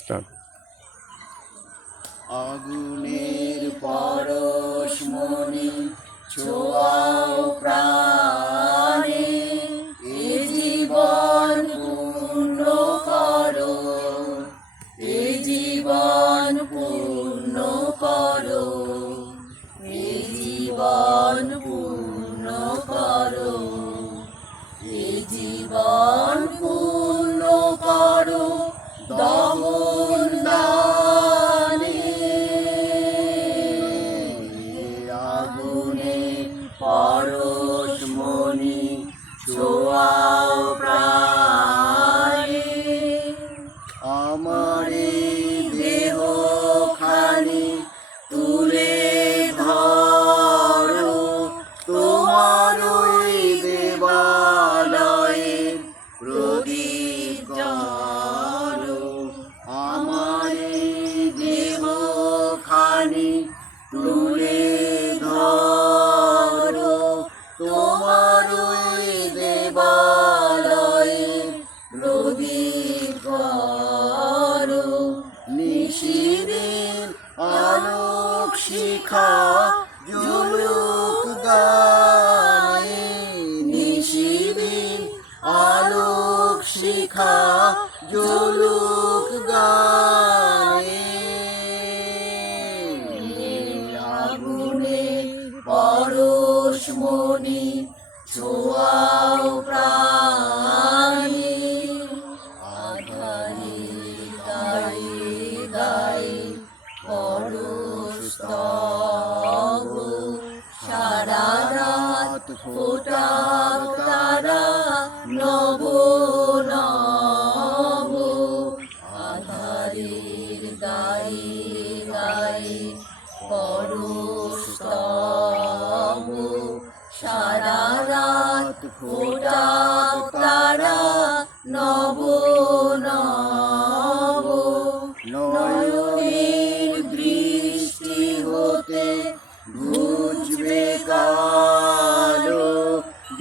Start. আগুনের পরশমণি ছোঁয়াও প্রাণে, এ জীবন পূর্ণ করো, এ জীবন পূর্ণ করো, এ জীবন পূর্ণ করো, এ জীবন পূর্ণ করো দহন দানে। আগুনে পরশমণি ছোঁয়াও প্রাণে, আমার দেহ খানি তুলে ধরো, তোমার ওই দেবালয়ে প্রদীপ জ্বালো। আমার দেহ খানি তুলে ধরো, তোমার ওই দেবালয়ে প্রদীপ করো। নিশিদিন আলোক শিখা জ্বলুক গানে, নিশিদিন আলোক শিখা জ্বলুক গানে। আগুনে পরশমণি ছোঁয়াও প্রাণে, আধারে গায়ে গায়ে পরশস্তব, সারা রাত ফোটাক তারা নব নব। আধারের গায়ে গায়ে পরশস্তব, সারা রাত ফোটাক তারা নব নব। নয়নের দৃষ্টি হতে ঘুচবে কালো,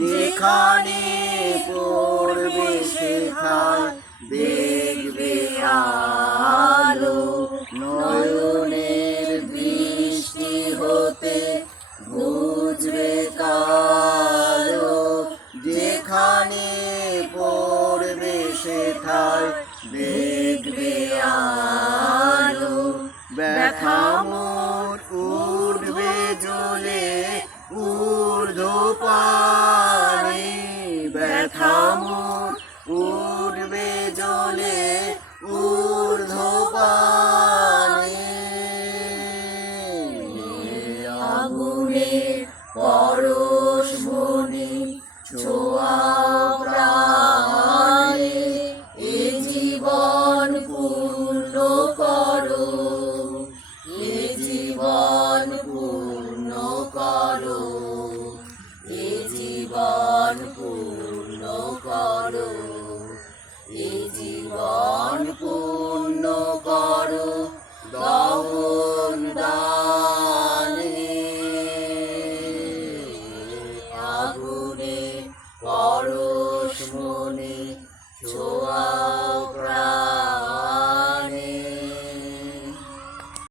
যেখানে পড়বে সেখানে দেখবে আলো। নয়নের দৃষ্টি হতে ঘুচবে কালো, যেখানে পড়বে সেখানে দেখবে আলো। ব্যথা মোর উঠবে জ্বলে ঊর্ধ্বপানে, ব্যথা মোর উঠবে জ্বলে ঊর্ধ্বপানে। আগুনে পরশমণি ছোঁয়াও প্রাণে, এ জীবন পূর্ণ করো, এ জীবন পূর্ণ করো, এ জীবন পূর্ণ করো, এ জীবন পূর্ণ করো।